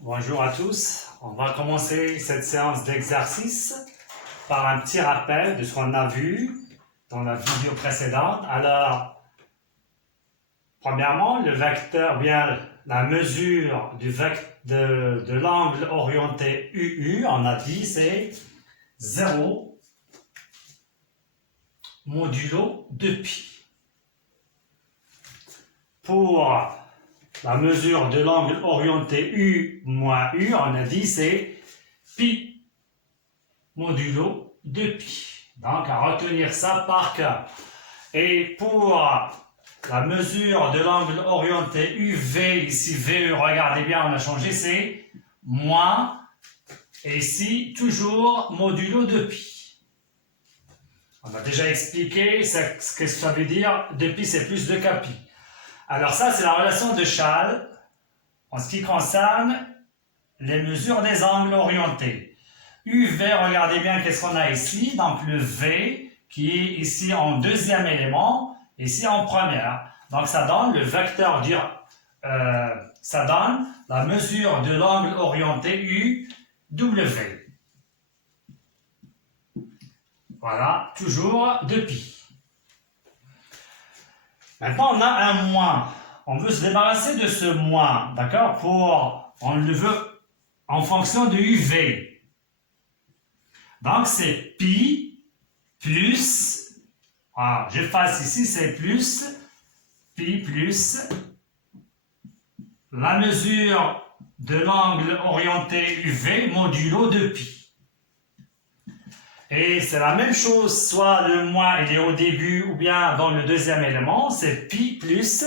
Bonjour à tous. On va commencer cette séance d'exercice par un petit rappel de ce qu'on a vu dans la vidéo précédente. Alors, premièrement, le vecteur, bien la mesure de l'angle orienté UU, on a dit c'est 0 modulo 2π. Pour la mesure de l'angle orienté U moins U, on a dit c'est pi modulo 2π. Donc, à retenir ça par cœur. Et pour la mesure de l'angle orienté UV, ici VE, regardez bien, on a changé, c'est moins, et ici, toujours modulo 2π. On a déjà expliqué ce que ça veut dire, 2π c'est plus de kπ. Alors ça, c'est la relation de Schall en ce qui concerne les mesures des angles orientés. UV, regardez bien qu'est-ce qu'on a ici. Donc le V qui est ici en deuxième élément, ici en première. Donc ça donne le vecteur ça donne la mesure de l'angle orienté UW. Voilà, toujours 2π. Maintenant, on a un moins. On veut se débarrasser de ce moins, d'accord? On le veut en fonction de UV. Donc, c'est pi plus, j'efface ici, c'est plus, pi plus la mesure de l'angle orienté UV modulo 2π. Et c'est la même chose, soit le moins il est au début ou bien dans le deuxième élément, c'est pi plus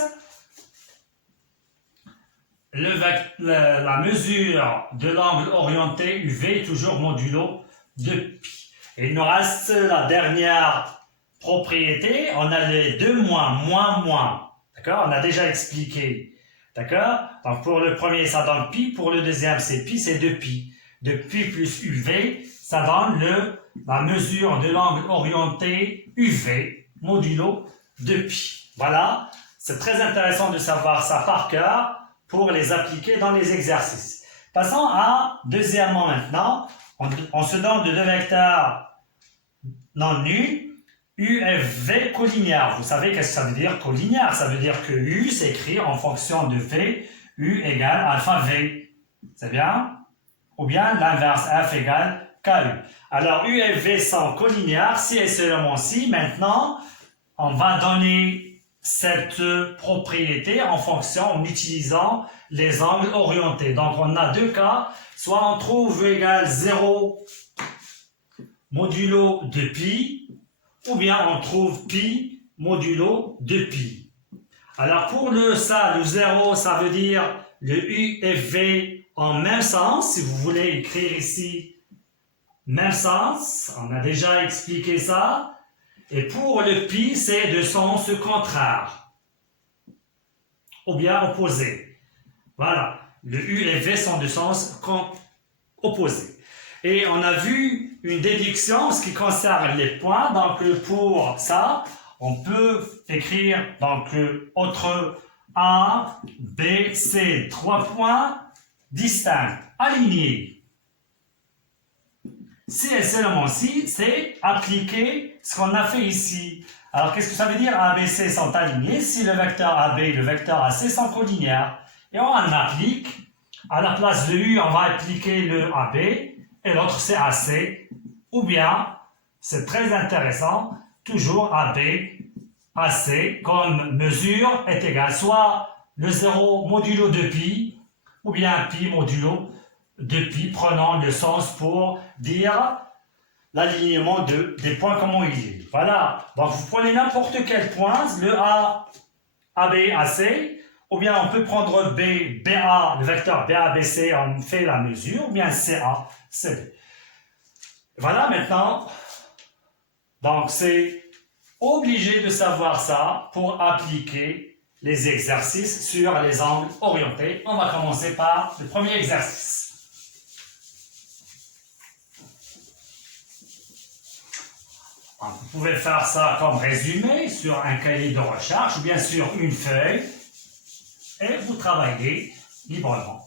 la mesure de l'angle orienté UV, toujours modulo 2π. Et il nous reste la dernière propriété, on a les deux moins. D'accord? On a déjà expliqué. D'accord? Donc pour le premier, ça donne pi, pour le deuxième, c'est pi, c'est 2π. De pi plus UV, ça donne la mesure de l'angle orienté UV, modulo 2π. Voilà, c'est très intéressant de savoir ça par cœur pour les appliquer dans les exercices. Passons à deuxièmement maintenant, on se donne de deux vecteurs non nus, U et V collinéaires. Vous savez qu'est-ce que ça veut dire collinéaire? Ça veut dire que U s'écrit en fonction de V, U égale alpha V. C'est bien? Ou bien l'inverse, F égale KU. Alors, U et V sont collinéaires, si et seulement si. Maintenant, on va donner cette propriété en utilisant les angles orientés. Donc, on a deux cas. Soit on trouve U égale 0 modulo 2π, ou bien on trouve pi modulo 2π. Alors, pour le 0, ça veut dire le U et V en même sens. Si vous voulez écrire ici même sens, on a déjà expliqué ça. Et pour le pi, c'est de sens contraire, ou bien opposé. Voilà, le U et V sont de sens opposé. Et on a vu une déduction en ce qui concerne les points. Donc pour ça, on peut écrire donc entre A, B, C, 3 points distincts, alignés. Si et seulement si, c'est appliquer ce qu'on a fait ici. Alors, qu'est-ce que ça veut dire? A, B, C sont alignés. Si le vecteur AB et le vecteur AC sont collinéaires. Et on en applique. À la place de U, on va appliquer le AB et l'autre c'est AC. Ou bien, c'est très intéressant, toujours AB, AC comme mesure est égal soit le 0 modulo 2π ou bien pi modulo 2π, prenant le sens pour dire l'alignement des points comment il est. Voilà, donc vous prenez n'importe quel point, le A, AB, AC, ou bien on peut prendre B, BA, le vecteur BA, BC, on fait la mesure, ou bien CA, CB. Voilà maintenant, donc c'est obligé de savoir ça pour appliquer les exercices sur les angles orientés. On va commencer par le premier exercice. Vous pouvez faire ça comme résumé sur un cahier de recherche ou bien sur une feuille et vous travaillez librement.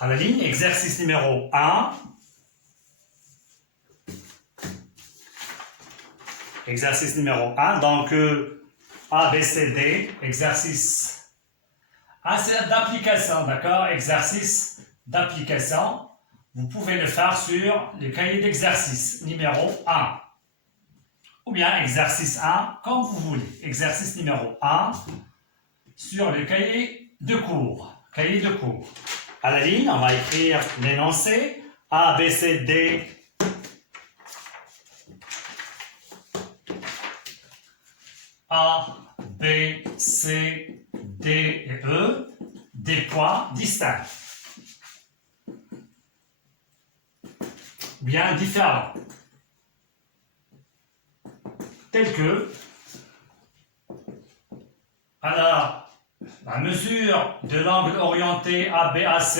À la ligne, exercice numéro 1. Exercice numéro 1. Donc, A, B, C, D. Exercice. Ah, c'est d'application, d'accord? Exercice d'application. Vous pouvez le faire sur le cahier d'exercice numéro 1. Ou bien exercice 1, comme vous voulez. Exercice numéro 1 sur le cahier de cours. Cahier de cours. À la ligne, on va écrire l'énoncé A, B, C, D. A, B, C, D et E, des points distincts. Bien différents. Tels que, alors, la mesure de l'angle orienté ABAC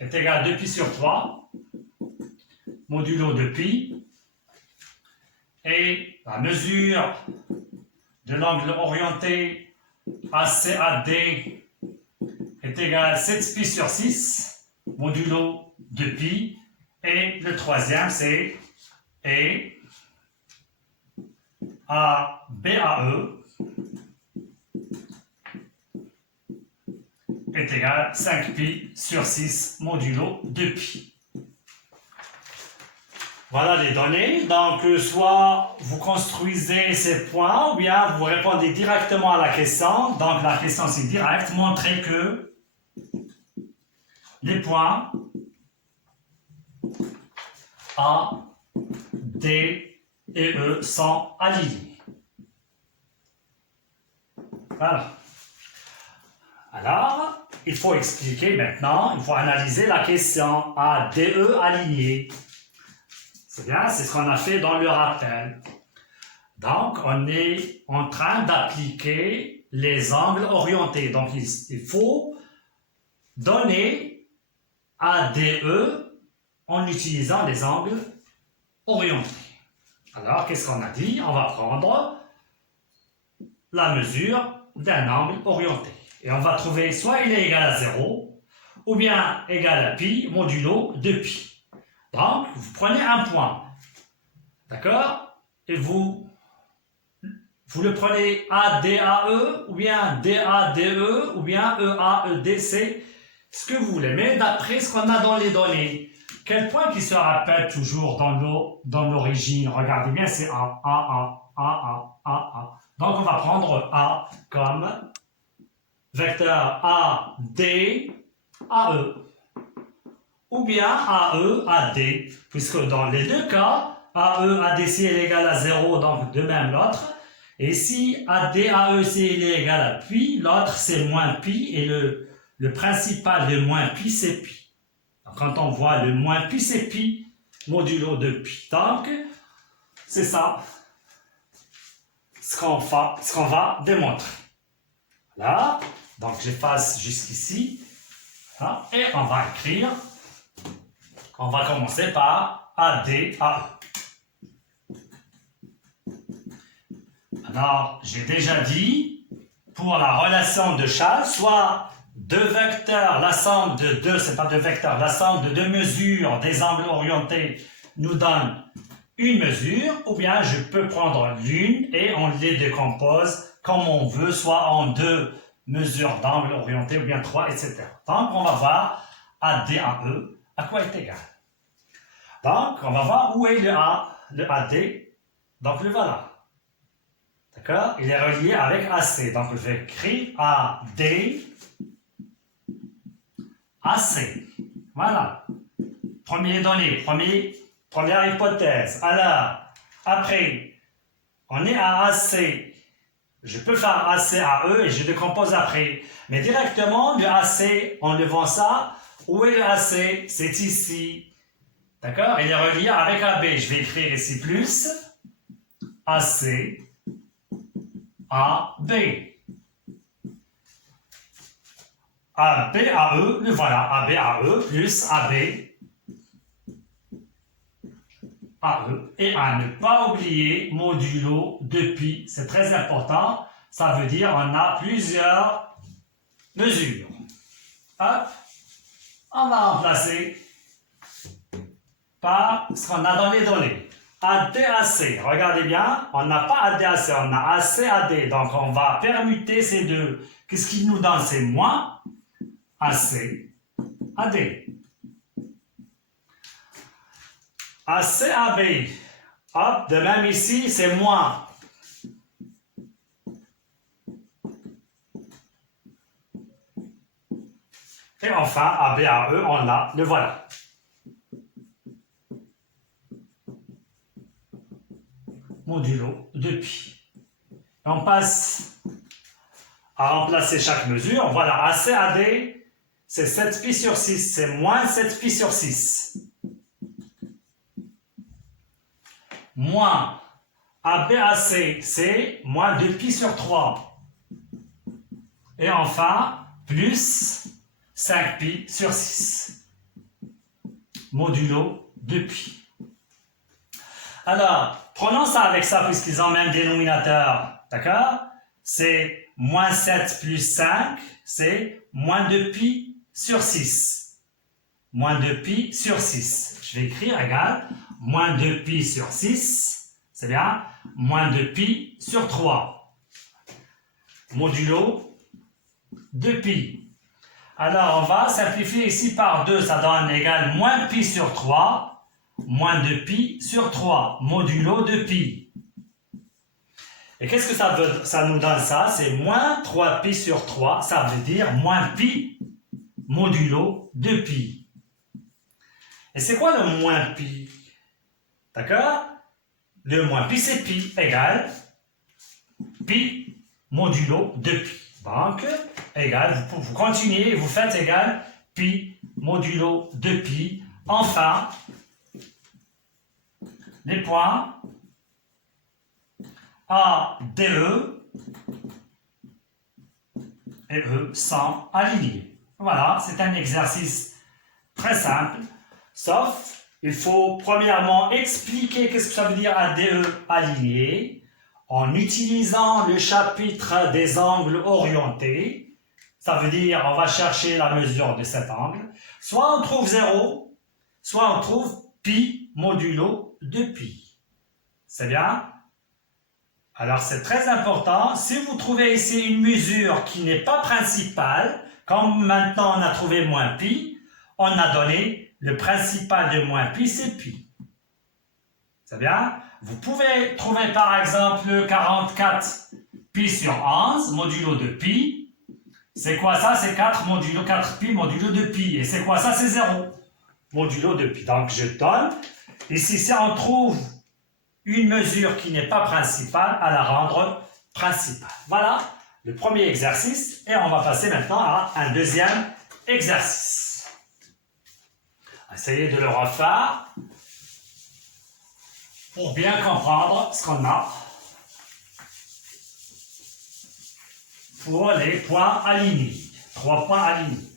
est égale à 2π sur 3, modulo de pi, et la mesure de l'angle orienté ACAD est égale à 7π sur 6, modulo de pi, et le troisième c'est ABAE est égal à 5π sur 6 modulo 2π. Voilà les données. Donc, soit vous construisez ces points, ou bien vous répondez directement à la question. Donc, la question c'est direct. Montrez que les points A, D et E sont alignés. Voilà. Alors, il faut expliquer maintenant, il faut analyser la question A, D, E alignés. C'est bien, c'est ce qu'on a fait dans le rappel. Donc, on est en train d'appliquer les angles orientés. Donc, il faut donner ADE en utilisant les angles orientés. Alors, qu'est-ce qu'on a dit? On va prendre la mesure d'un angle orienté. Et on va trouver soit il est égal à 0, ou bien égal à pi modulo de pi. Donc, vous prenez un point, d'accord? Et vous le prenez ADAE, ou bien DADE, ou bien EAED, c'est ce que vous voulez. Mais d'après ce qu'on a dans les données, quel point qui se rappelle toujours dans l'origine? Regardez bien, c'est A. Donc, on va prendre A comme vecteur AD, AE. Ou bien AE, AD, puisque dans les deux cas, AE, ADC est égal à 0, donc de même l'autre. Et si AD, AEC est égal à pi, l'autre c'est moins pi, et le principal de moins pi, c'est pi. Donc, quand on voit le moins pi, c'est pi, modulo de pi. Donc, c'est ça ce qu'on va démontrer. Là, donc j'efface jusqu'ici, et on va écrire. On va commencer par AD, AE. Alors, j'ai déjà dit, pour la relation de Charles, soit deux vecteurs, la somme de deux, c'est pas deux vecteurs, la somme de deux mesures des angles orientés nous donne une mesure, ou bien je peux prendre l'une et on les décompose comme on veut, soit en deux mesures d'angle orienté, ou bien trois, etc. Donc, on va voir ADAE. À quoi est égal? Donc, on va voir où est le A, le AD. Donc, le voilà. D'accord? Il est relié avec AC. Donc, je vais écrire AD, AC. Voilà. Première donnée, première hypothèse. Alors, après, on est à AC. Je peux faire AC à E et je décompose après. Mais directement, le AC, en levant ça, où est le AC? C'est ici. D'accord? Il est relié avec AB. Je vais écrire ici plus AC, AB. AB, AE, le voilà. AB, AE plus AB, AE. Et à ne pas oublier modulo de pi. C'est très important. Ça veut dire on a plusieurs mesures. Hop. on va remplacer par ce qu'on a dans les données. ADAC, regardez bien, on n'a pas ADAC, on a ACAD, donc on va permuter ces deux. Qu'est-ce qu'il nous donne? C'est moins AC, AD. ACAB, hop, de même ici, c'est moins. Et enfin, ABAE, on l'a, le voilà. Modulo de pi. Et on passe à remplacer chaque mesure. Voilà, ACAD, c'est 7 pi sur 6, c'est moins 7 pi sur 6. Moins ABAC, c'est moins 2 pi sur 3. Et enfin, plus 5 pi sur 6. Modulo de pi. Alors, prenons ça avec ça puisqu'ils ont le même dénominateur. D'accord? C'est moins 7 plus 5, c'est moins 2 pi sur 6. Moins 2 pi sur 6. Je vais écrire égal moins 2 pi sur 6. C'est bien? Moins 2 pi sur 3. Modulo de pi. Alors, on va simplifier ici par 2. Ça donne égal moins pi sur 3. Moins 2 pi sur 3, modulo de pi. Et qu'est-ce que ça nous donne ça? C'est moins 3 pi sur 3, ça veut dire moins pi modulo de pi. Et c'est quoi le moins pi? D'accord? Le moins pi, c'est pi égale pi modulo de pi. Donc, égal, vous continuez, vous faites égal pi modulo de pi. Enfin, les points A, D, E et E sont alignés. Voilà, c'est un exercice très simple, sauf il faut premièrement expliquer qu'est-ce que ça veut dire ADE aligné en utilisant le chapitre des angles orientés. Ça veut dire on va chercher la mesure de cet angle. Soit on trouve 0, soit on trouve pi modulo de pi. C'est bien? Alors c'est très important. Si vous trouvez ici une mesure qui n'est pas principale, comme maintenant on a trouvé moins pi, on a donné le principal de moins pi, c'est pi. C'est bien? Vous pouvez trouver par exemple 44 pi sur 11, modulo de pi. C'est quoi ça? C'est 4 modulo 4 pi modulo de pi. Et c'est quoi ça? C'est 0 modulo de pi. Donc je donne. Ici, si on trouve une mesure qui n'est pas principale, à la rendre principale. Voilà le premier exercice. Et on va passer maintenant à un deuxième exercice. Essayez de le refaire pour bien comprendre ce qu'on a pour les points alignés. 3 points alignés.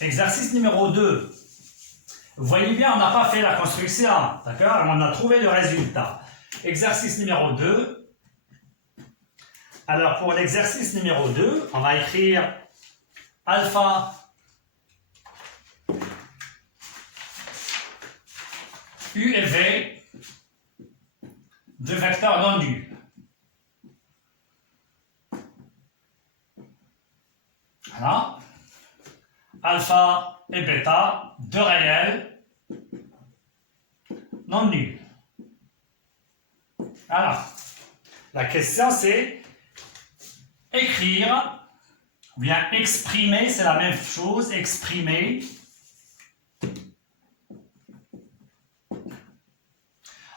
Exercice numéro 2. Vous voyez bien, on n'a pas fait la construction, d'accord? On a trouvé le résultat. Exercice numéro 2. Alors, pour l'exercice numéro 2, on va écrire alpha U et V de vecteurs non nuls. Voilà. Alpha et bêta, deux réels non nuls. Voilà. La question c'est écrire, ou bien exprimer, c'est la même chose, exprimer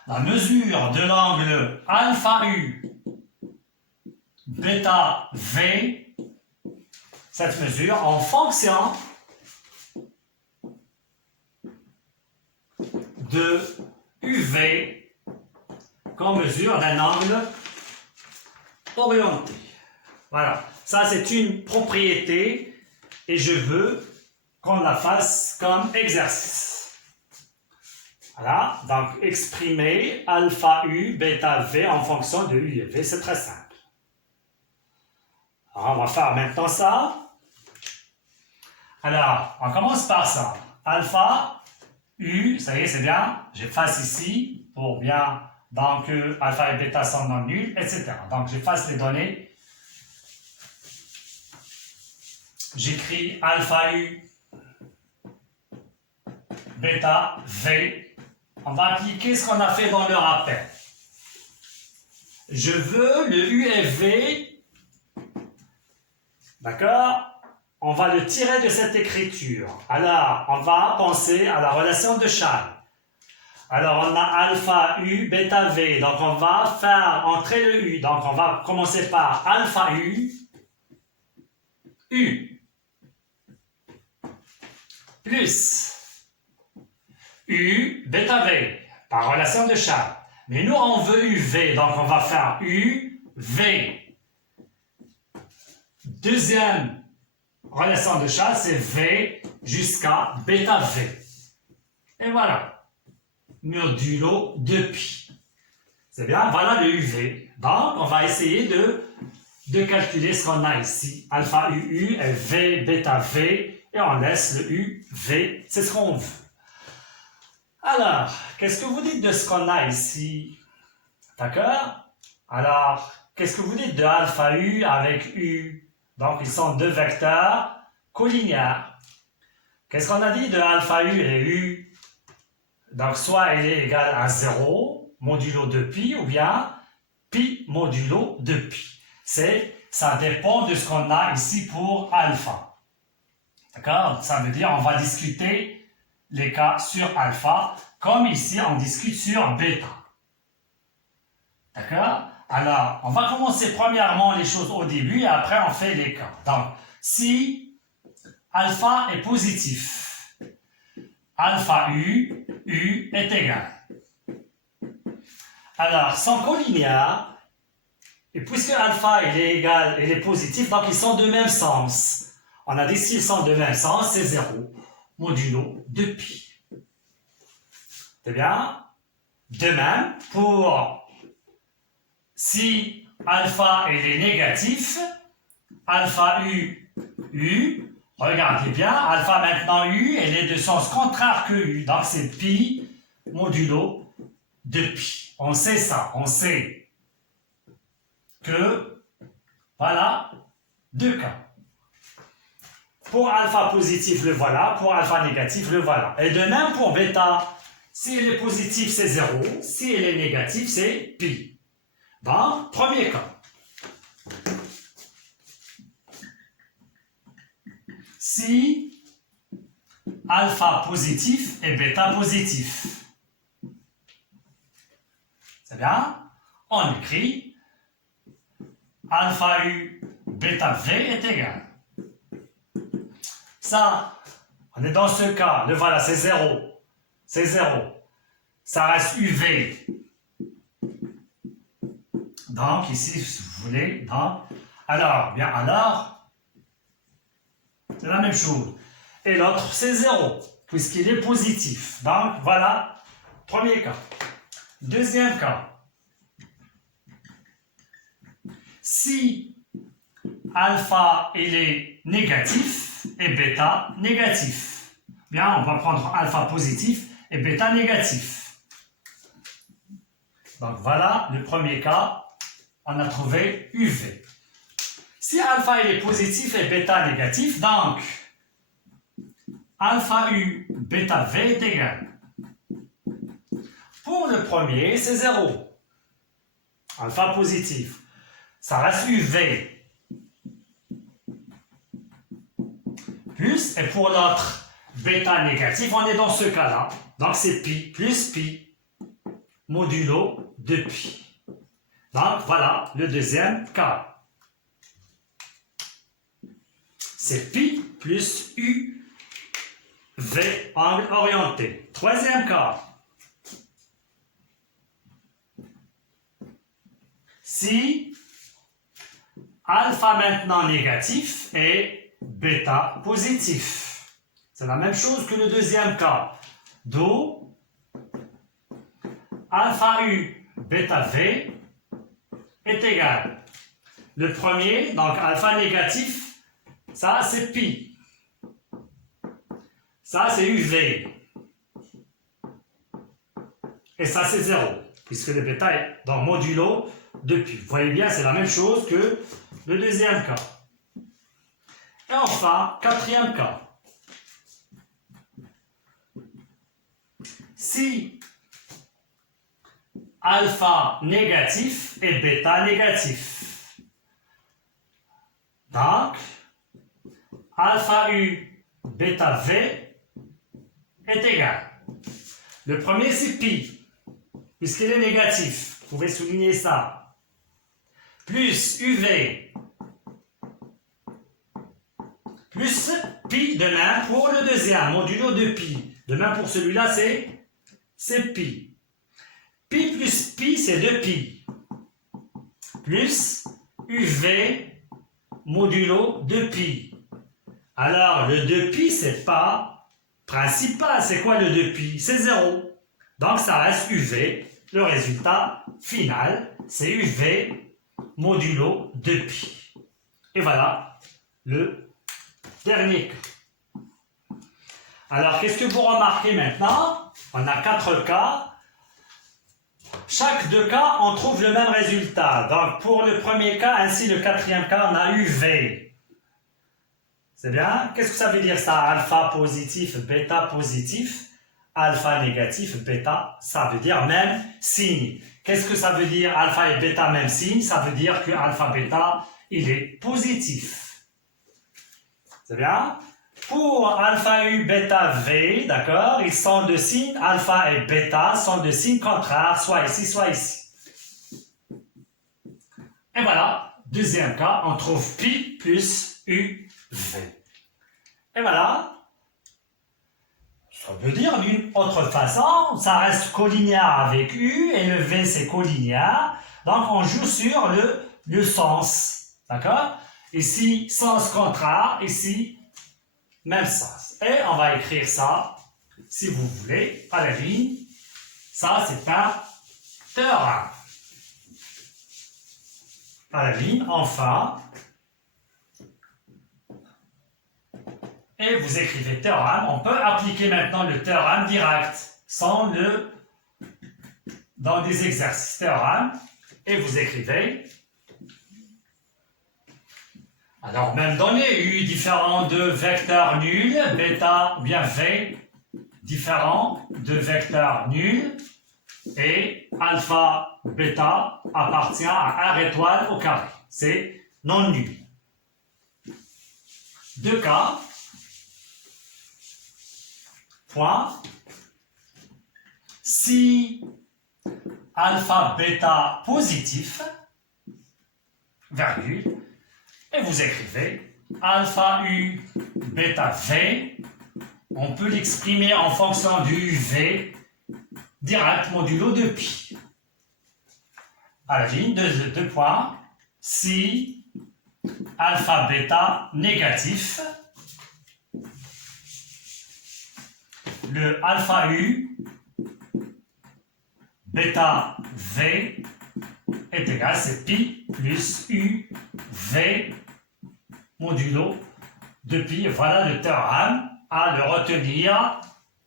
la mesure de l'angle alpha U, bêta V, cette mesure en fonction de UV qu'on mesure d'un angle orienté. Voilà, ça c'est une propriété et je veux qu'on la fasse comme exercice. Voilà, donc exprimer alpha U, bêta V en fonction de U et V, c'est très simple. Alors, on va faire maintenant ça. Alors, on commence par ça. Alpha, U, ça y est, c'est bien. J'efface ici pour bien, donc alpha et bêta sont non nuls, etc. Donc, j'efface les données. J'écris alpha U, bêta V. On va appliquer ce qu'on a fait dans le rappel. Je veux le U et V, d'accord? On va le tirer de cette écriture. Alors, on va penser à la relation de Charles. Alors, on a alpha U, bêta V. Donc, on va faire entrer le U. Donc, on va commencer par alpha U, U, plus U, bêta V, par relation de Charles. Mais nous, on veut UV, donc on va faire UV. Deuxième relation de Charles, c'est V jusqu'à bêta V. Et voilà. Modulo de pi. C'est bien, voilà le UV. Donc, on va essayer de calculer ce qu'on a ici. Alpha UU et V, bêta V. Et on laisse le UV. C'est ce qu'on veut. Alors, qu'est-ce que vous dites de ce qu'on a ici? D'accord? Alors, qu'est-ce que vous dites de alpha U avec U? Donc, ils sont deux vecteurs collinéaires. Qu'est-ce qu'on a dit de alpha U et U? Donc, soit il est égal à 0, modulo de pi, ou bien pi modulo de pi. Ça dépend de ce qu'on a ici pour alpha. D'accord? Ça veut dire on va discuter les cas sur alpha, comme ici on discute sur bêta. D'accord? Alors, on va commencer premièrement les choses au début et après on fait les cas. Donc, si alpha est positif, alpha U est égal. Alors, sont collinéaires, et puisque alpha il est égal, il est positif, donc ils sont de même sens. On a dit s'ils sont de même sens, c'est 0. Modulo de pi. C'est bien? De même, pour si alpha est négatif, alpha U, regardez bien, alpha maintenant U, elle est de sens contraire que U, donc c'est pi modulo de pi. On sait ça, on sait que, voilà, deux cas. Pour alpha positif, le voilà. Pour alpha négatif, le voilà. Et de même pour bêta, si elle est positive, c'est 0. Si elle est négative, c'est pi. Donc, premier cas. Si alpha positif et bêta positif. C'est bien? On écrit alpha U, bêta V est égal. Ça, on est dans ce cas, le voilà, c'est 0. C'est 0. Ça reste UV. Donc, ici, si vous voulez, donc, alors, bien alors, c'est la même chose. Et l'autre, c'est 0, puisqu'il est positif. Donc, voilà, premier cas. Deuxième cas. Si alpha, il est négatif, et bêta négatif. Bien, on va prendre alpha positif et bêta négatif. Donc voilà, le premier cas, on a trouvé UV. Si alpha il est positif et bêta négatif, donc alpha U, bêta V est égal. Pour le premier, c'est 0. Alpha positif. Ça reste UV. Plus, et pour l'autre bêta négatif, on est dans ce cas-là. Donc c'est pi plus pi modulo de pi. Donc voilà le deuxième cas. C'est pi plus u v angle orienté. Troisième cas. Si alpha maintenant négatif et bêta positif. C'est la même chose que le deuxième cas. D'où alpha U bêta V est égal. Le premier, donc alpha négatif, ça c'est pi. Ça c'est UV. Et ça c'est 0, puisque le bêta est dans modulo de pi. Vous voyez bien, c'est la même chose que le deuxième cas. Et enfin, quatrième cas. Si alpha négatif et bêta négatif. Donc, alpha U, bêta V est égal. Le premier, c'est pi, puisqu'il est négatif. Vous pouvez souligner ça. Plus UV, plus pi de même pour le deuxième, modulo de pi. De même pour celui-là, c'est pi. Pi plus pi, c'est 2pi. Plus UV modulo 2pi. Alors, le 2pi, c'est pas principal. C'est quoi le 2pi? C'est 0. Donc, ça reste UV. Le résultat final, c'est UV modulo 2pi. Et voilà le dernier cas. Alors, qu'est-ce que vous remarquez maintenant? On a 4 cas. Chaque 2 cas, on trouve le même résultat. Donc, pour le premier cas, ainsi le quatrième cas, on a UV. C'est bien? Qu'est-ce que ça veut dire ça? Alpha positif, bêta positif, alpha négatif, bêta, ça veut dire même signe. Qu'est-ce que ça veut dire alpha et bêta même signe? Ça veut dire que alpha bêta, il est positif. C'est bien? Pour alpha U, bêta V, d'accord, ils sont de signes, alpha et bêta sont de signes contraires, soit ici, soit ici. Et voilà, deuxième cas, on trouve pi plus UV. Et voilà. Ça veut dire d'une autre façon, ça reste collinéaire avec U et le V c'est collinéaire. Donc on joue sur le sens. D'accord? Ici, sens contraire, ici, même sens. Et on va écrire ça, si vous voulez, à la ligne. Ça, c'est un théorème. À la ligne, enfin. Et vous écrivez théorème. On peut appliquer maintenant le théorème direct, sans dans des exercices théorème. Et vous écrivez. Alors, même donné, U différent de vecteur nul, bêta, bien V, différent de vecteur nul, et alpha, bêta appartient à R étoile au carré. C'est non nul. 2 cas. Point. Si alpha, bêta positif, virgule, et vous écrivez alpha U, bêta V, on peut l'exprimer en fonction du UV, direct modulo de pi. À la ligne, 2 points, si alpha, bêta négatif, le alpha U, bêta V est égal, c'est pi plus U, V modulo de pi. Voilà le théorème à le retenir,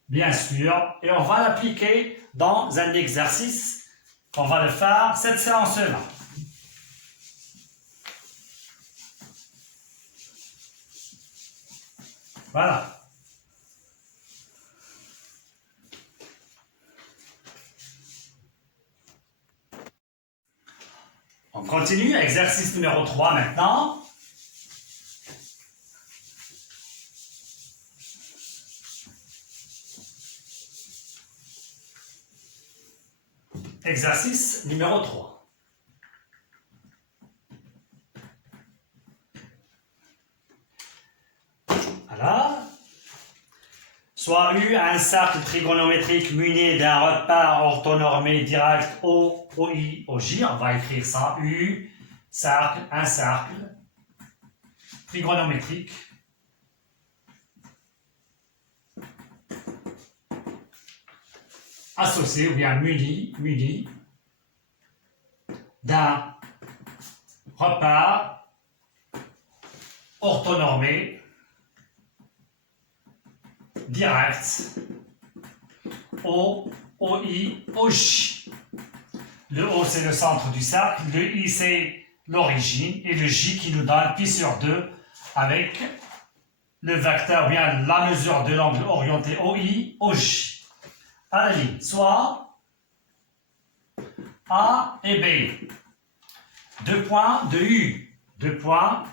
bien sûr, et on va l'appliquer dans un exercice. On va le faire cette séance-là. Voilà. On continue, exercice numéro 3 maintenant. Exercice numéro 3. Alors, soit U un cercle trigonométrique muni d'un repère orthonormé direct O, OI, OJ. On va écrire ça. U, cercle, un cercle trigonométrique. Associé ou bien muni d'un repart orthonormé direct O, OI, OJ. Le O, c'est le centre du cercle, le I, c'est l'origine, et le J qui nous donne pi sur 2 avec le vecteur, bien la mesure de l'angle orienté OI, OJ. À la ligne, soit A et B. 2 points de U. 2 points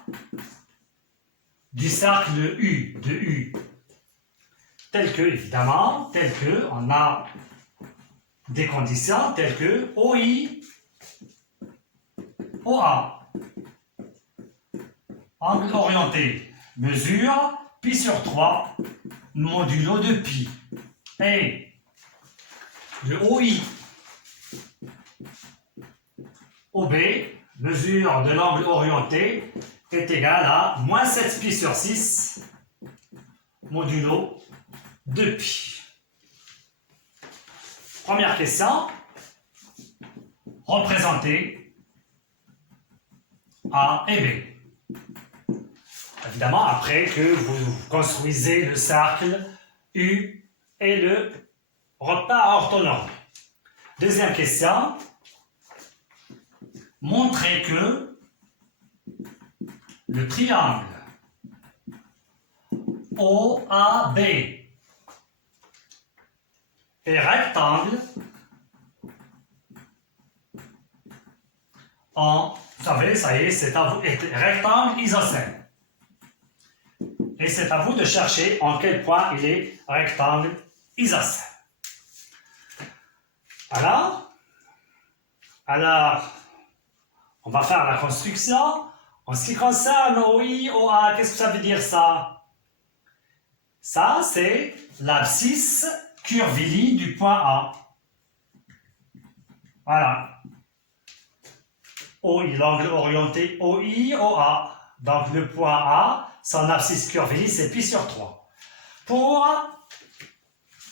du cercle U, de U. Tel que, évidemment, tel que, on a des conditions telles que OI, OA. Angle orienté, mesure pi sur 3, modulo de pi. Et le OI, OB, mesure de l'angle orienté, est égal à moins 7 pi sur 6, modulo de pi. Première question, représenter A et B. Évidemment, après que vous construisez le cercle U et le repart orthonormé. Deuxième question, montrer que le triangle OAB et rectangle en, vous savez, ça y est, c'est à vous, rectangle isocèle. Et c'est à vous de chercher en quel point il est rectangle isocèle. Alors, on va faire la construction. En ce qui concerne OI, OA, qu'est-ce que ça veut dire ça? Ça, c'est l'abscisse curviligne du point A. Voilà. OI, l'angle orienté OI, OA. Donc le point A, son abscisse curviligne, c'est pi sur 3. Pour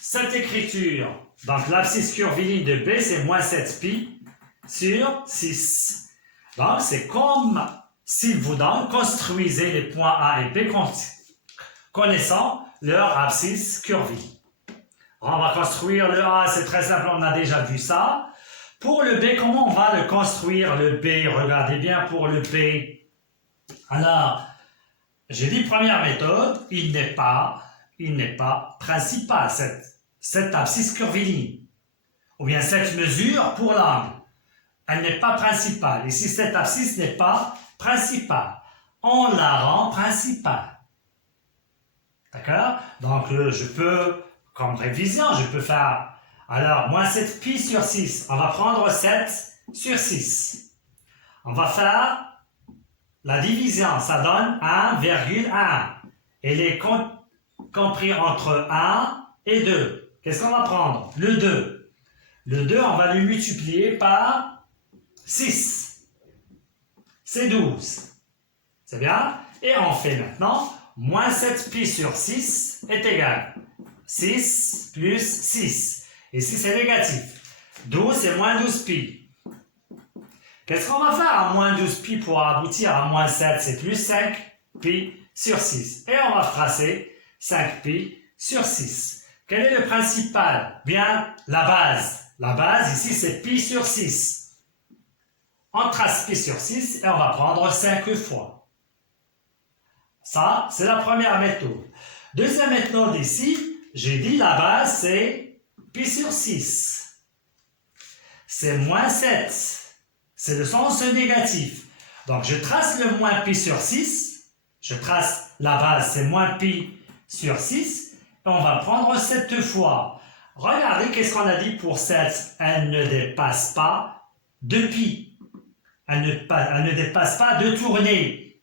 cette écriture, donc l'abscisse curviligne de B, c'est moins 7 pi sur 6. Donc c'est comme s'il vous donne, construisez les points A et B connaissant leur abscisse curviligne. On va construire le A, c'est très simple, on a déjà vu ça. Pour le B, comment on va le construire, le B? Regardez bien pour le B. Alors, j'ai dit première méthode, il n'est pas principal, cette abscisse curviligne. Ou bien cette mesure pour l'angle. Elle n'est pas principale. Et si cette abscisse n'est pas principale, on la rend principale. D'accord? Donc, je peux, comme révision, je peux faire, alors, moins 7 pi sur 6. On va prendre 7 sur 6. On va faire la division. Ça donne 1,1. Elle est compris entre 1 et 2. Qu'est-ce qu'on va prendre? Le 2. Le 2, on va le multiplier par 6. C'est 12. C'est bien? Et on fait maintenant, moins 7 pi sur 6 est égal. 6 plus 6. Et si c'est négatif, 12 c'est moins 12 pi. Qu'est-ce qu'on va faire à moins 12 pi pour aboutir à moins 7? C'est plus 5 pi sur 6. Et on va tracer 5 pi sur 6. Quel est le principal? Bien, la base. La base ici c'est pi sur 6. On trace pi sur 6 et on va prendre 5 fois. Ça, c'est la première méthode. Deuxième méthode ici, j'ai dit la base c'est pi sur 6. C'est moins 7. C'est le sens négatif. Donc, je trace le moins pi sur 6. Je trace la base, c'est moins pi sur 6. Et on va prendre 7 fois. Regardez, qu'est-ce qu'on a dit pour 7? Elle ne dépasse pas 2 pi. Elle ne dépasse pas 2 tournées.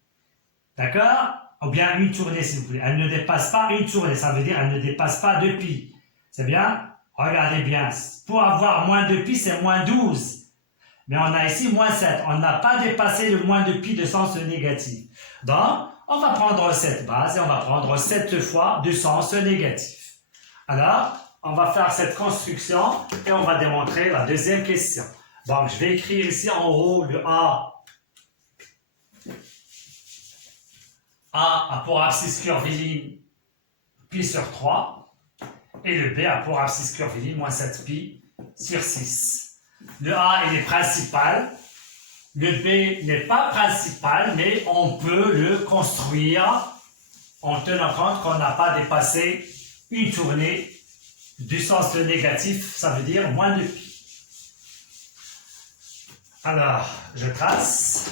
D'accord? Ou bien une tournée, s'il vous plaît. Elle ne dépasse pas une tournée. Ça veut dire elle ne dépasse pas 2 pi. C'est bien? Regardez bien. Pour avoir moins 2 pi, c'est moins 12. Mais on a ici moins 7. On n'a pas dépassé le moins de pi de sens négatif. Donc, on va prendre cette base et on va prendre 7 fois de sens négatif. Alors, on va faire cette construction et on va démontrer la deuxième question. Donc, je vais écrire ici en haut le A A a pour abscisse curviligne pi sur 3 et le B a pour abscisse curviligne moins 7 pi sur 6. Le A il est principal, le B n'est pas principal, mais on peut le construire en tenant compte qu'on n'a pas dépassé une tournée du sens négatif, ça veut dire moins de pi. Alors, je trace.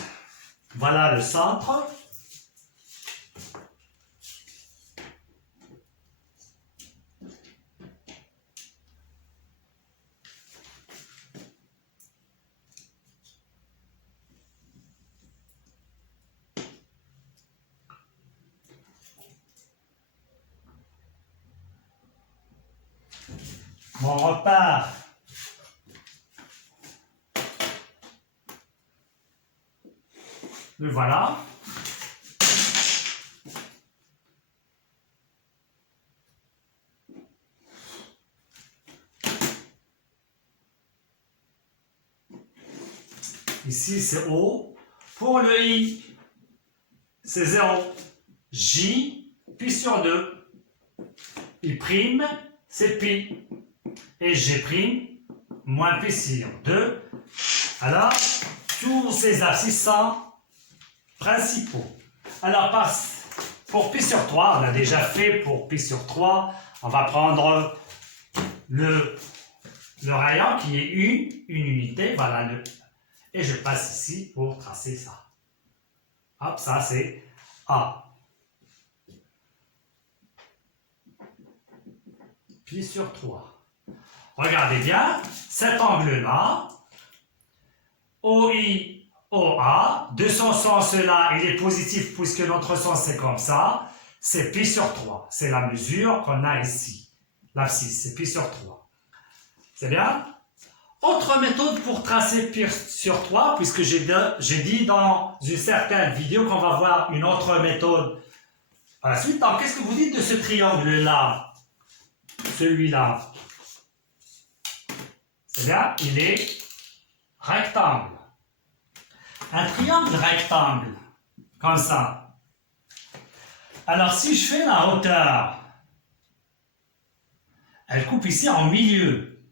Voilà le centre. On repart. Le voilà. Ici, c'est O. Pour le I, c'est 0. J, pi sur 2. I', c'est pi. Et G', moins pi sur 2. Alors, tous ces abscisses sont principaux. Alors, pour pi sur 3, on a déjà fait pour pi sur 3, on va prendre le rayon qui est une unité, voilà, et je passe ici pour tracer ça. Hop, ça c'est A. Pi sur 3. Regardez bien, cet angle-là, OI, OA, de son sens-là, il est positif puisque notre sens c'est comme ça, c'est pi sur 3. C'est la mesure qu'on a ici. L'abscisse, c'est pi sur 3. C'est bien? Autre méthode pour tracer pi sur 3, puisque j'ai dit dans une certaine vidéo qu'on va voir une autre méthode. Ensuite, qu'est-ce que vous dites de ce triangle-là? Celui-là. C'est bien, il est rectangle. Un triangle rectangle, comme ça. Alors, si je fais la hauteur, elle coupe ici en milieu.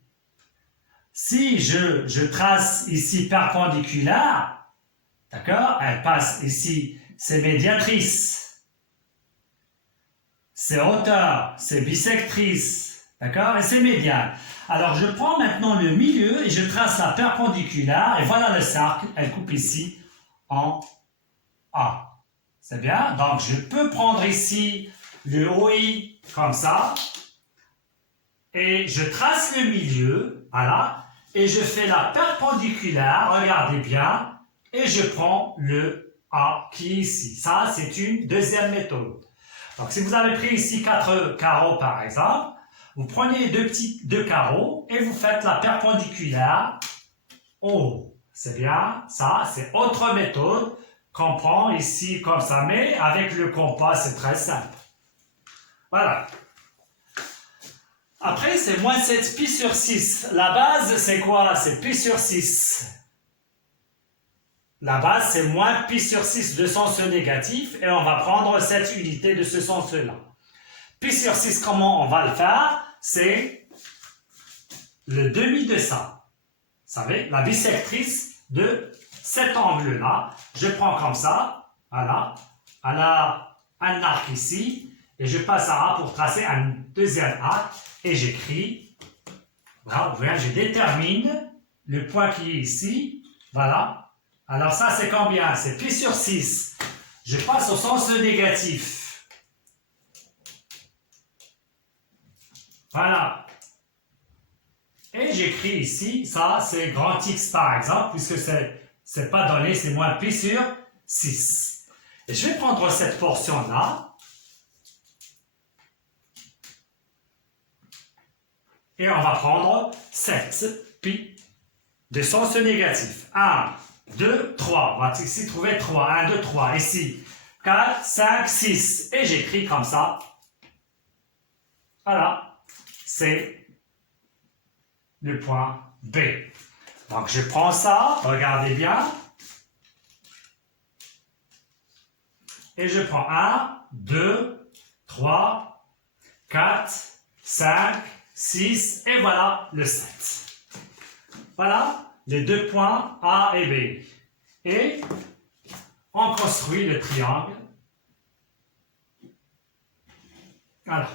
Si je trace ici perpendiculaire, d'accord, elle passe ici, c'est médiatrice. C'est hauteur, c'est bisectrice, d'accord, et c'est médiane. Alors, je prends maintenant le milieu et je trace la perpendiculaire, et voilà le cercle, elle coupe ici en A. C'est bien? Donc, je peux prendre ici le OI comme ça, et je trace le milieu, voilà, et je fais la perpendiculaire, regardez bien, et je prends le A qui est ici. Ça, c'est une deuxième méthode. Donc, si vous avez pris ici 4 carreaux, par exemple, vous prenez deux carreaux et vous faites la perpendiculaire en haut. C'est bien, ça, c'est autre méthode qu'on prend ici comme ça, mais avec le compas, c'est très simple. Voilà. Après, c'est moins 7 pi sur 6. La base, c'est quoi? C'est pi sur 6. La base, c'est moins pi sur 6 de sens négatif, et on va prendre cette unité de ce sens-là. Pi sur 6, comment on va le faire? C'est le demi de ça. Vous savez, la bisectrice de cet angle-là. Je prends comme ça, voilà, elle a un arc ici, et je passe à A pour tracer un deuxième arc, et j'écris, voilà, je détermine le point qui est ici, voilà. Alors ça, c'est combien? C'est pi sur 6. Je passe au sens négatif. Voilà. Et j'écris ici, ça, c'est grand X par exemple, puisque c'est pas donné, c'est moins pi sur 6. Et je vais prendre cette portion-là, et on va prendre 7 pi de sens négatif. 1, 2, 3. On va ici trouver 3. 1, 2, 3. Ici, 4, 5, 6. Et j'écris comme ça. Voilà. C'est le point B. Donc, je prends ça. Regardez bien. Et je prends 1, 2, 3, 4, 5, 6, et voilà le 7. Voilà les deux points A et B. Et on construit le triangle. Voilà.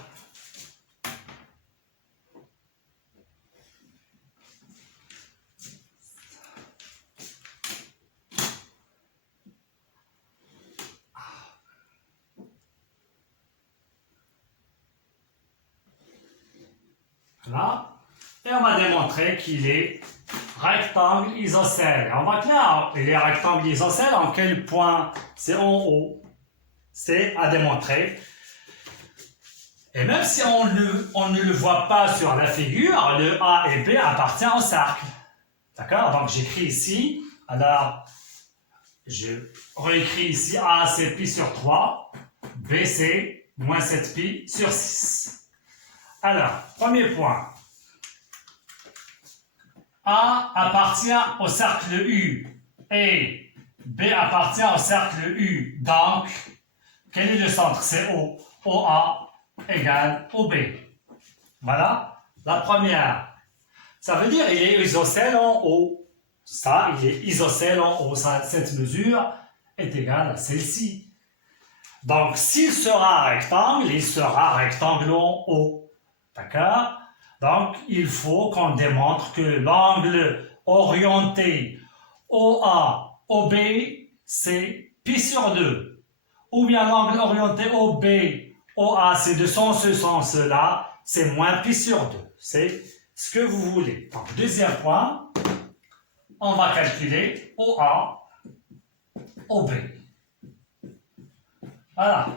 Voilà. Et on va démontrer qu'il est rectangle isocèle. On va clair, il est rectangle isocèle, en quel point? C'est en haut. C'est à démontrer. Et même si on ne le voit pas sur la figure, le A et B appartient au cercle. D'accord? Donc j'écris ici, alors je réécris ici A c'est pi sur 3, B c'est moins 7 pi sur 6. Alors, premier point. A appartient au cercle U et B appartient au cercle U. Donc, quel est le centre? C'est O. OA égale OB. Voilà la première. Ça veut dire qu'il est isocèle en haut. Ça, il est isocèle en haut. Cette mesure est égale à celle-ci. Donc, s'il sera rectangle, il sera rectangle en haut. D'accord? Donc, il faut qu'on démontre que l'angle orienté OA, OB, c'est pi sur 2. Ou bien l'angle orienté OB, OA, c'est de ce sens-là, c'est moins pi sur 2. C'est ce que vous voulez. Donc, deuxième point, on va calculer OA, OB. Voilà.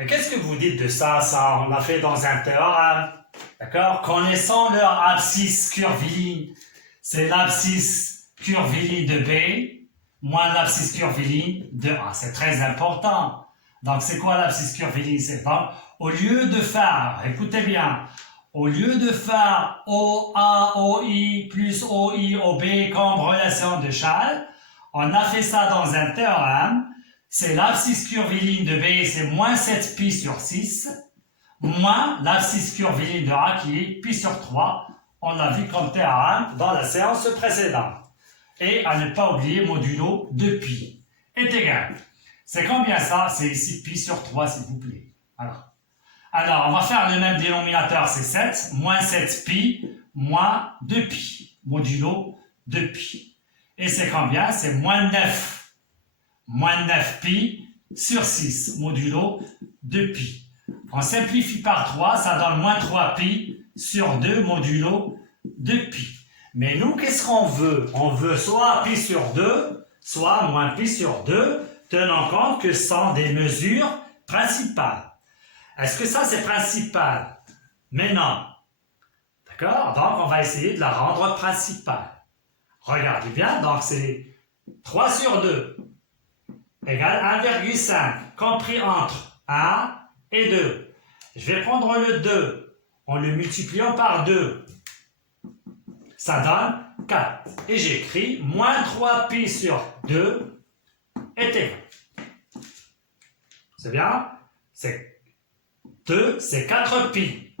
Et qu'est-ce que vous dites de ça? Ça, on l'a fait dans un théorème. D'accord? Connaissant leur abscisse curviligne, c'est l'abscisse curviligne de B moins l'abscisse curviligne de A. C'est très important. Donc, c'est quoi l'abscisse curviligne? C'est donc, au lieu de faire, écoutez bien, au lieu de faire OA, OI plus OI, OB comme relation de Chasles, on a fait ça dans un théorème. C'est l'abscisse curviligne de B, c'est moins 7 pi sur 6, moins l'abscisse curviligne de A qui est pi sur 3. On l'a vu comme théorème dans la séance précédente. Et à ne pas oublier modulo de pi est égal. C'est combien ça? C'est ici pi sur 3 s'il vous plaît. Alors, on va faire le même dénominateur, c'est 7, moins 7 pi, moins 2 pi, modulo de pi. Et c'est combien? C'est moins 9. Moins 9 pi sur 6, modulo de pi. On simplifie par 3, ça donne moins 3 pi sur 2, modulo de pi. Mais nous, qu'est-ce qu'on veut? On veut soit pi sur 2, soit moins pi sur 2, tenant compte que ce sont des mesures principales. Est-ce que ça, c'est principal? Mais non. D'accord? Donc, on va essayer de la rendre principale. Regardez bien, donc c'est 3 sur 2. Égale 1,5, compris entre 1 et 2. Je vais prendre le 2, en le multipliant par 2. Ça donne 4. Et j'écris moins 3 pi sur 2 est égal. C'est bien? C'est 2, c'est 4 pi.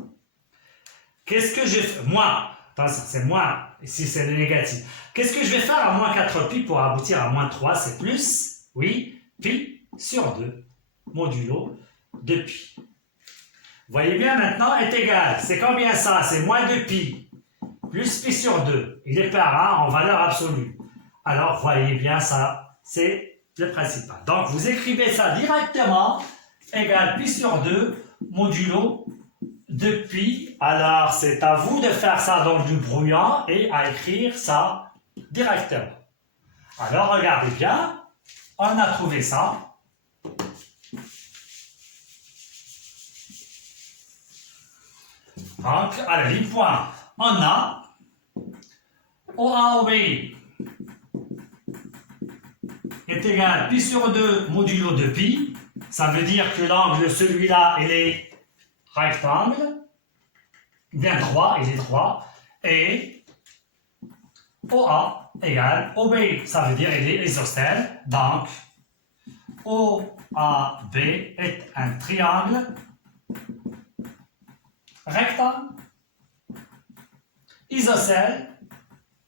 Qu'est-ce que je fais? Moins. Attention, c'est moins. Ici, c'est le négatif. Qu'est-ce que je vais faire à moins 4 pi pour aboutir à moins 3? C'est plus? Oui, pi sur 2, modulo de pi. Vous voyez bien maintenant, est égal. C'est combien ça? C'est moins 2 pi, plus pi sur 2. Il est par 1 en valeur absolue. Alors, voyez bien ça, c'est le principal. Donc, vous écrivez ça directement, égal pi sur 2, modulo de pi. Alors, c'est à vous de faire ça dans du brouillon et à écrire ça directement. Alors, regardez bien. On a trouvé ça. Donc, allez, les points. On a OAOB est égal pi sur 2 modulo de pi. Ça veut dire que l'angle, celui-là, il est rectangle. Bien droit, il est droit. Et OA égale OB. Ça veut dire qu'il est isocèle. Donc, OAB est un triangle rectangle, isocèle,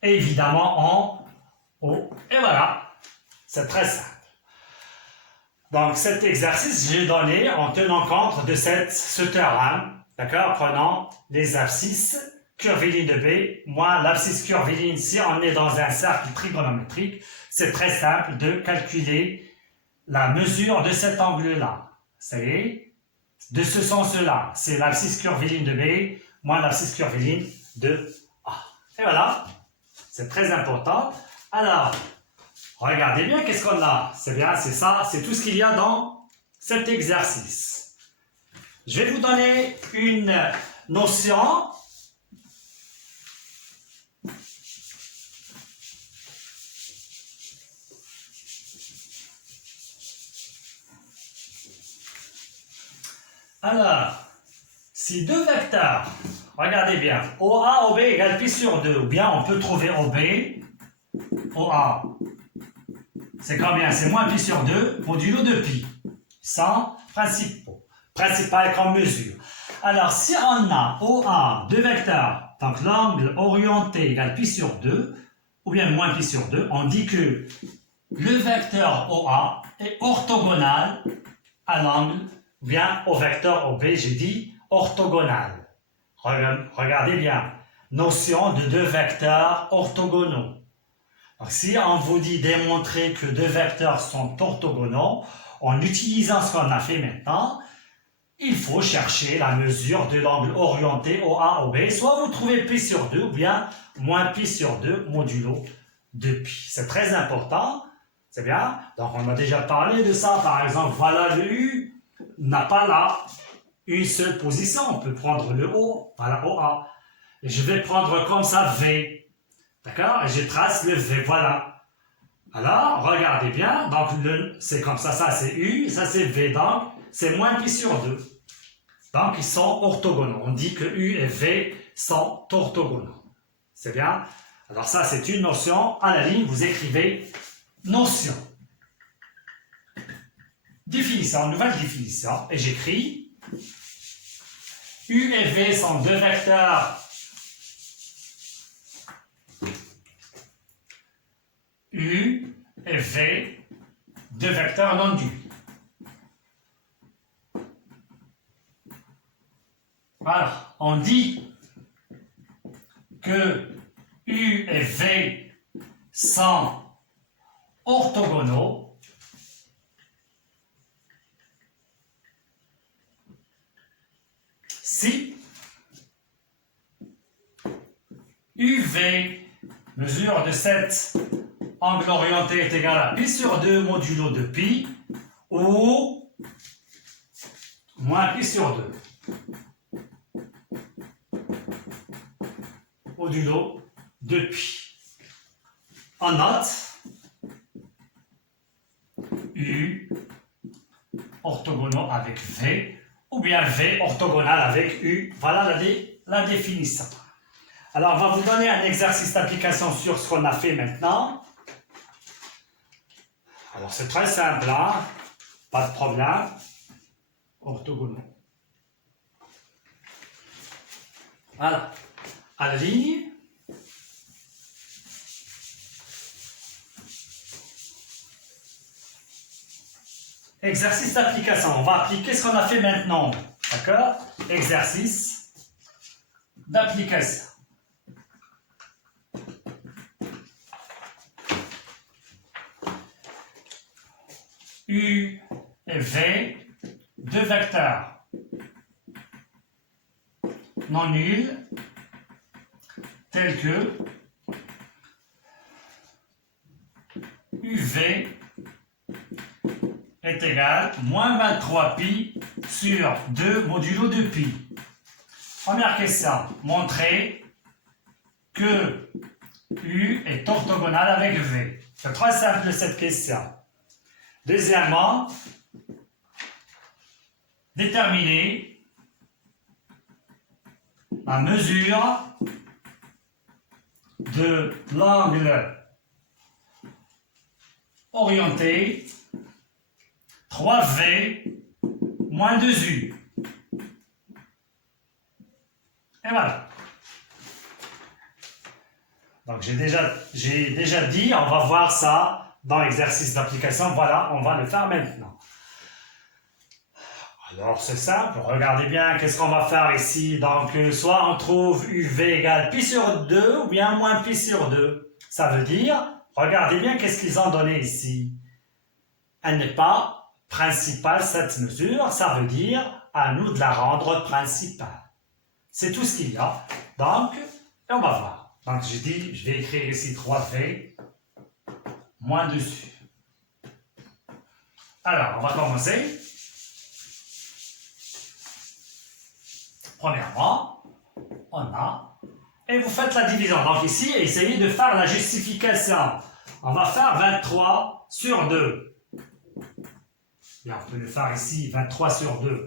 et évidemment en haut. Et voilà, c'est très simple. Donc cet exercice, j'ai donné en tenant compte de ce théorème, d'accord, prenant les abscisses curvilignes de B moins l'abscisse curviligne. Si on est dans un cercle trigonométrique, c'est très simple de calculer la mesure de cet angle-là. C'est de ce sens-là. C'est l'abscisse curviligne de B moins l'abscisse curviligne de A. Et voilà, c'est très important. Alors, regardez bien, qu'est-ce qu'on a? C'est bien, c'est ça, c'est tout ce qu'il y a dans cet exercice. Je vais vous donner une notion. Alors, si deux vecteurs, regardez bien, OA, OB égale pi sur 2, ou bien on peut trouver OB, OA, c'est combien? C'est moins pi sur 2, modulo de pi, sans principaux, principal comme mesure. Alors, si on a OA, deux vecteurs, donc l'angle orienté égale pi sur 2, ou bien moins pi sur 2, on dit que le vecteur OA est orthogonal à l'angle, ou bien au vecteur OB, j'ai dit orthogonal. Regardez bien, notion de deux vecteurs orthogonaux. Donc, si on vous dit démontrer que deux vecteurs sont orthogonaux, en utilisant ce qu'on a fait maintenant, il faut chercher la mesure de l'angle orienté OA OB. Soit vous trouvez pi sur 2 ou bien moins pi sur 2 modulo de pi. C'est très important, c'est bien. Donc on a déjà parlé de ça. Par exemple, voilà le U n'a pas là une seule position. On peut prendre le O, voilà OA. Et je vais prendre comme ça V. D'accord? Et je trace le V, voilà. Alors, regardez bien, donc c'est comme ça c'est U, ça c'est V, donc c'est moins pi sur 2. Donc ils sont orthogonaux. On dit que U et V sont orthogonaux. C'est bien? Alors ça c'est une notion, à la ligne vous écrivez notion. Définition, nouvelle définition, et j'écris U et V sont deux vecteurs U et V, deux vecteurs non dus. Voilà, on dit que U et V sont orthogonaux si UV mesure de 7 angle orienté est égal à pi sur 2 modulo de pi ou moins pi sur 2 modulo de pi. En note, U orthogonal avec V ou bien V orthogonal avec U. Voilà la définition. Alors, on va vous donner un exercice d'application sur ce qu'on a fait maintenant. Alors, c'est très simple, hein? Pas de problème. Orthogonal. Voilà. À la ligne. Exercice d'application. On va appliquer ce qu'on a fait maintenant. D'accord? Exercice d'application. U et V, deux vecteurs non nuls, tels que UV est égal à moins 23 pi sur 2 modulo de pi. Première question, montrer que U est orthogonal avec V. C'est très simple cette question. Deuxièmement, déterminer la mesure de l'angle orienté 3V moins 2U. Et voilà. Donc j'ai déjà dit, on va voir ça dans l'exercice d'application. Voilà, on va le faire maintenant. Alors c'est simple, regardez bien, qu'est-ce qu'on va faire ici? Donc soit on trouve UV égale pi sur 2 ou bien moins pi sur 2. Ça veut dire, regardez bien qu'est-ce qu'ils ont donné ici. Elle n'est pas principale cette mesure, ça veut dire à nous de la rendre principale. C'est tout ce qu'il y a. Donc, et on va voir. Donc j'ai dit, je vais écrire ici 3V moins 2U. Alors, on va commencer. Premièrement, on a, et vous faites la division. Donc ici, essayez de faire la justification. On va faire 23 sur 2. Bien, on peut le faire ici, 23 sur 2.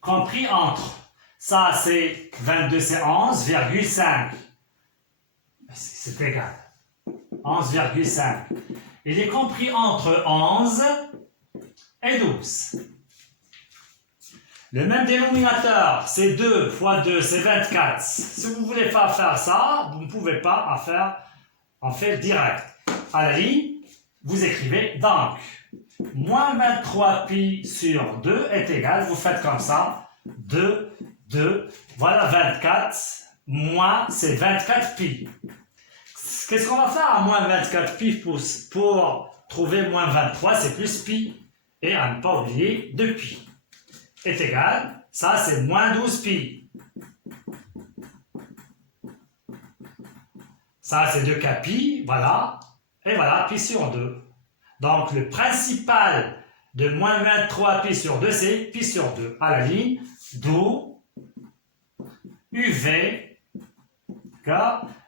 Compris entre, ça c'est 22, c'est 11,5. C'est égal. 11,5. Il est compris entre 11 et 12. Le même dénominateur, c'est 2 fois 2, c'est 24. Si vous ne voulez pas faire ça, vous ne pouvez pas en faire direct. À la ligne, vous écrivez donc, moins 23 pi sur 2 est égal, vous faites comme ça, 2, voilà 24, moins c'est 24 pi. Qu'est-ce qu'on va faire à moins 24 pi pour trouver moins 23, c'est plus pi. Et à ne pas oublier 2 pi. Est égal, ça c'est moins 12 pi. Ça c'est 2 k pi, voilà. Et voilà, pi sur 2. Donc le principal de moins 23 pi sur 2, c'est pi sur 2. À la ligne, d'où UV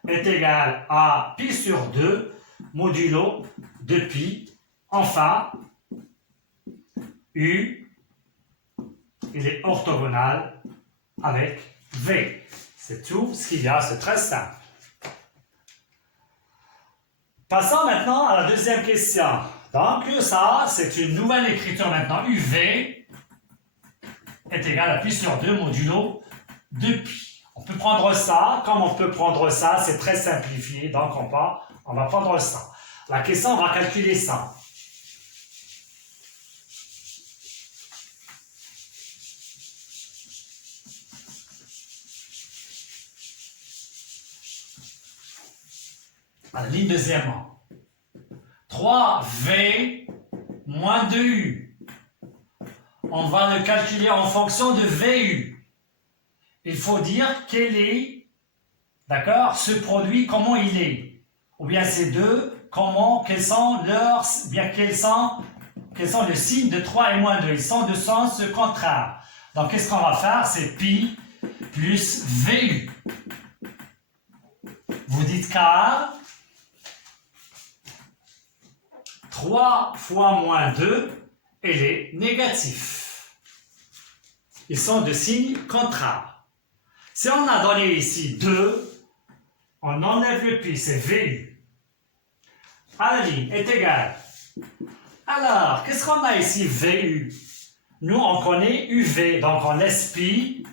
est égal à pi sur 2 modulo de pi. Enfin, U, il est orthogonal avec V. C'est tout ce qu'il y a, c'est très simple. Passons maintenant à la deuxième question. Donc ça, c'est une nouvelle écriture maintenant. UV est égal à pi sur 2 modulo de pi. On peut prendre ça, comme on peut prendre ça, c'est très simplifié, donc on va prendre ça. La question, on va calculer ça. La ligne deuxièmement. 3V moins 2U. On va le calculer en fonction de VU. Il faut dire quel est, d'accord, ce produit, comment il est. Ou bien ces deux, quels sont le signe de 3 et moins 2. Ils sont de sens contraire. Donc, qu'est-ce qu'on va faire? C'est pi plus VU. Vous dites car 3 fois moins 2, elle est négatif. Ils sont de signe contraire. Si on a donné ici 2, on enlève le pi, c'est VU. À la ligne est égal. Alors, qu'est-ce qu'on a ici VU? Nous, on connaît UV, donc on laisse pi.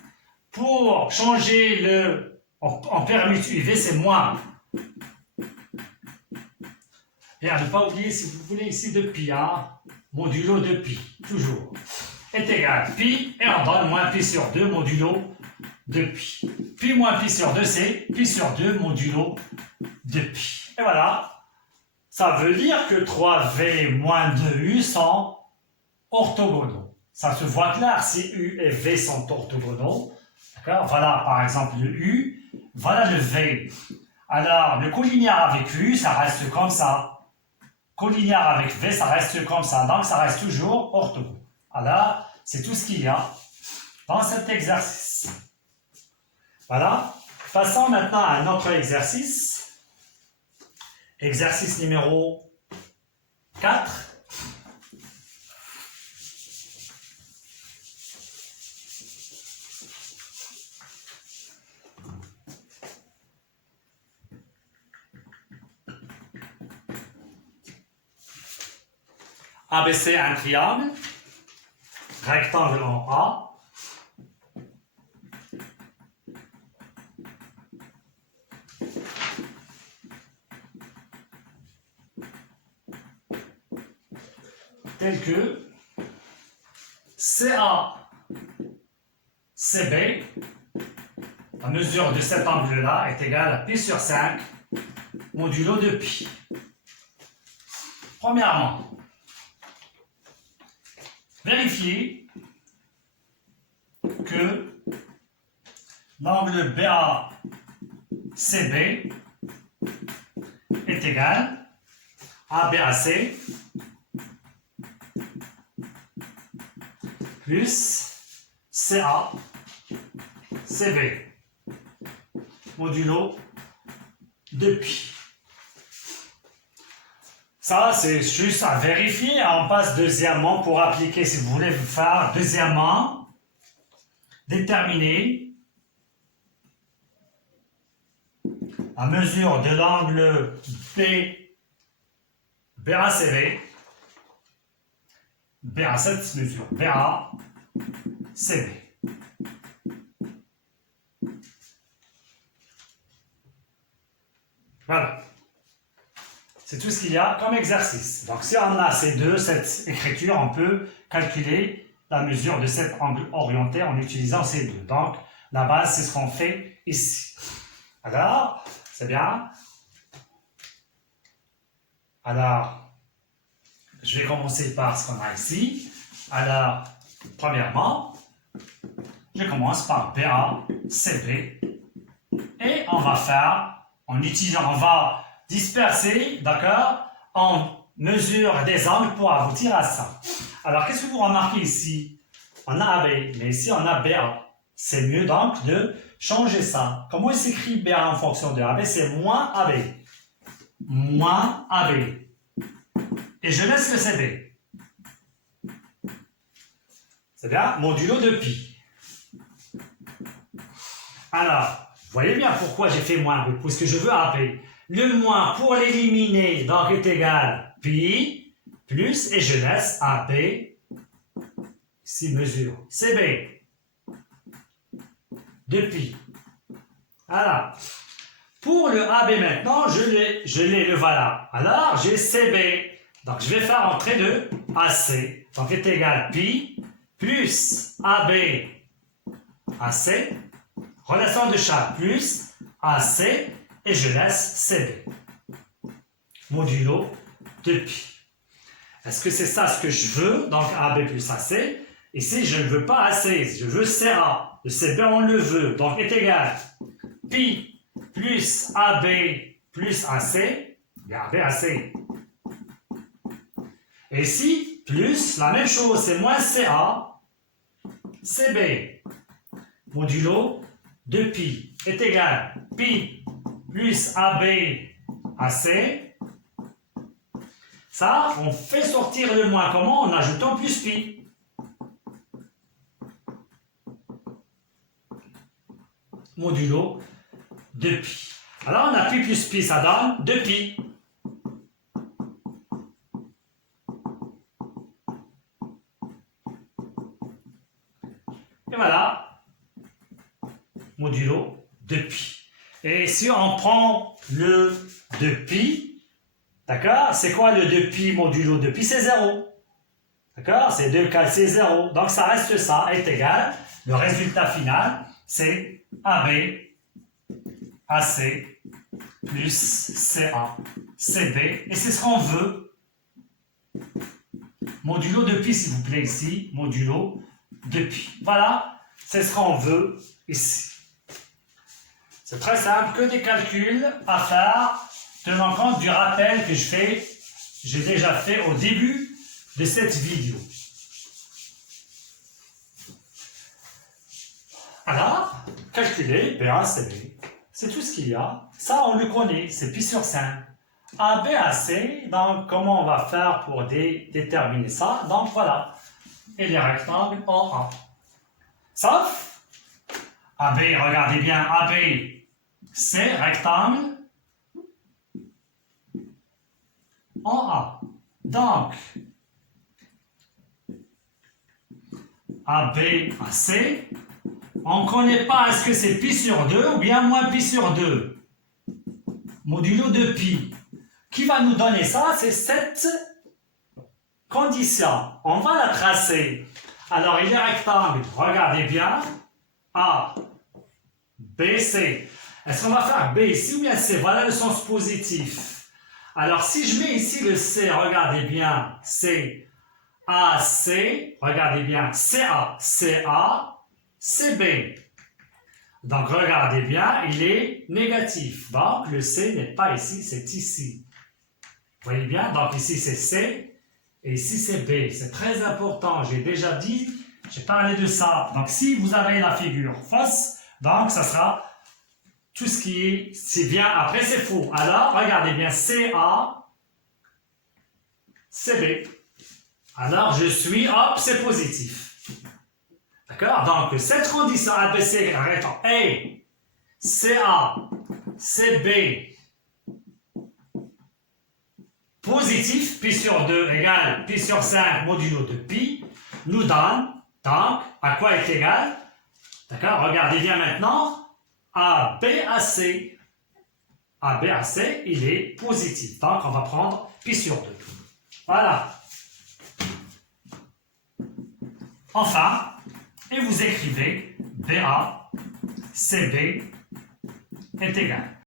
Pour changer en permute UV, c'est moins. Et à ne pas oublier, si vous voulez, ici de pi, hein, modulo de pi, toujours, est égal à pi, et on donne moins pi sur 2 modulo de pi. Pi moins pi sur 2, c'est pi sur 2 modulo de pi. Et voilà, ça veut dire que 3V moins 2U sont orthogonaux. Ça se voit clair si U et V sont orthogonaux. D'accord? Voilà, par exemple, le U, voilà le V. Alors, le collinéaire avec U, ça reste comme ça. Collinéaire avec V, ça reste comme ça. Donc, ça reste toujours orthogonal. Alors, c'est tout ce qu'il y a dans cet exercice. Voilà. Passons maintenant à un autre exercice. Exercice numéro 4. ABC un triangle, rectangle en A. Tel que CA, CB, la mesure de cet angle-là est égale à pi sur 5 modulo de pi. Premièrement, vérifiez que l'angle BACB est égal à BAC plus CA CB modulo de pi. Ça, c'est juste à vérifier. On passe deuxièmement pour appliquer, si vous voulez faire deuxièmement, déterminer la mesure de l'angle BACB. BA, cette mesure, BACB. Voilà. C'est tout ce qu'il y a comme exercice. Donc, si on a cette écriture, on peut calculer la mesure de cet angle orienté en utilisant ces deux. Donc, la base, c'est ce qu'on fait ici. Alors, c'est bien. Alors, je vais commencer par ce qu'on a ici. Alors, premièrement, je commence par BACB et on va faire, on va disperser, d'accord, en mesure des angles pour aboutir à ça. Alors, qu'est-ce que vous remarquez ici? On a AB, mais ici on a BA. C'est mieux donc de changer ça. Comment il s'écrit BA en fonction de AB? C'est moins AB. Moins AB. Et je laisse le CB. C'est bien, modulo de pi. Alors, vous voyez bien pourquoi j'ai fait moins B, puisque je veux AB. Le moins pour l'éliminer, donc est égal pi, plus, et je laisse AB, ici mesure, CB, de pi. Voilà. Pour le AB maintenant, je l'ai le voilà. Alors, j'ai CB. Donc, je vais faire entrer de AC. Donc, est égal pi plus AB, AC, relation de chat plus AC, et je laisse CB. Modulo de pi. Est-ce que c'est ça ce que je veux? Donc, AB plus AC. Ici, je ne veux pas AC, je veux CA. Le CB, on le veut. Donc, est égal pi plus AB plus AC. Bien, AB, AC. Et ici, plus, la même chose, c'est moins CA, CB, modulo de pi, est égal pi plus AB, AC. Ça, on fait sortir le moins. Comment? En ajoutant plus pi. Modulo de pi. Alors, on a pi plus pi, ça donne 2 pi. Et voilà, modulo de pi. Et si on prend le 2pi, d'accord, c'est quoi le 2pi modulo de pi? C'est 0. D'accord, c'est 2 c'est 0. Donc ça reste ça, est égal. Le résultat final, c'est AB, AC, plus CA, CB. Et c'est ce qu'on veut. Modulo de pi, s'il vous plaît, ici, modulo de pi. Voilà, c'est ce qu'on veut ici. C'est très simple, que des calculs à faire, tenant compte du rappel que j'ai déjà fait au début de cette vidéo. Alors, calculer BACB, c'est tout ce qu'il y a. Ça, on le connaît, c'est pi sur 5. ABAC, donc comment on va faire pour déterminer ça? Donc voilà. Et les rectangles en A. Sauf AB, regardez bien, AB, c'est rectangle en A. Donc, AB, AC. On ne connaît pas est-ce que c'est pi sur 2 ou bien moins pi sur 2. Modulo de pi. Qui va nous donner ça? C'est cette condition. On va la tracer. Alors, il est rectangle. Regardez bien. A, B, C. Est-ce qu'on va faire B ici ou bien C? Voilà le sens positif. Alors, si je mets ici le C, regardez bien. C, A, C. Regardez bien. CA, CA, CB. Donc, regardez bien, il est négatif. Donc, le C n'est pas ici, c'est ici. Vous voyez bien? Donc, ici, c'est C et ici, c'est B. C'est très important. J'ai déjà dit, j'ai parlé de ça. Donc, si vous avez la figure fausse, donc, ça sera tout ce qui est, c'est bien. Après, c'est faux. Alors, regardez bien, CA, CB. Alors, je suis, hop, c'est positif. D'accord? Donc, cette condition ABC, arrêtons, A, CA, CB, positif, pi sur 2 égale pi sur 5 modulo de pi, nous donne, donc, à quoi est égal? D'accord? Regardez bien maintenant, ABAC. ABAC, il est positif. Donc, on va prendre pi sur 2. Voilà. Enfin, et vous écrivez BA, CB est égal.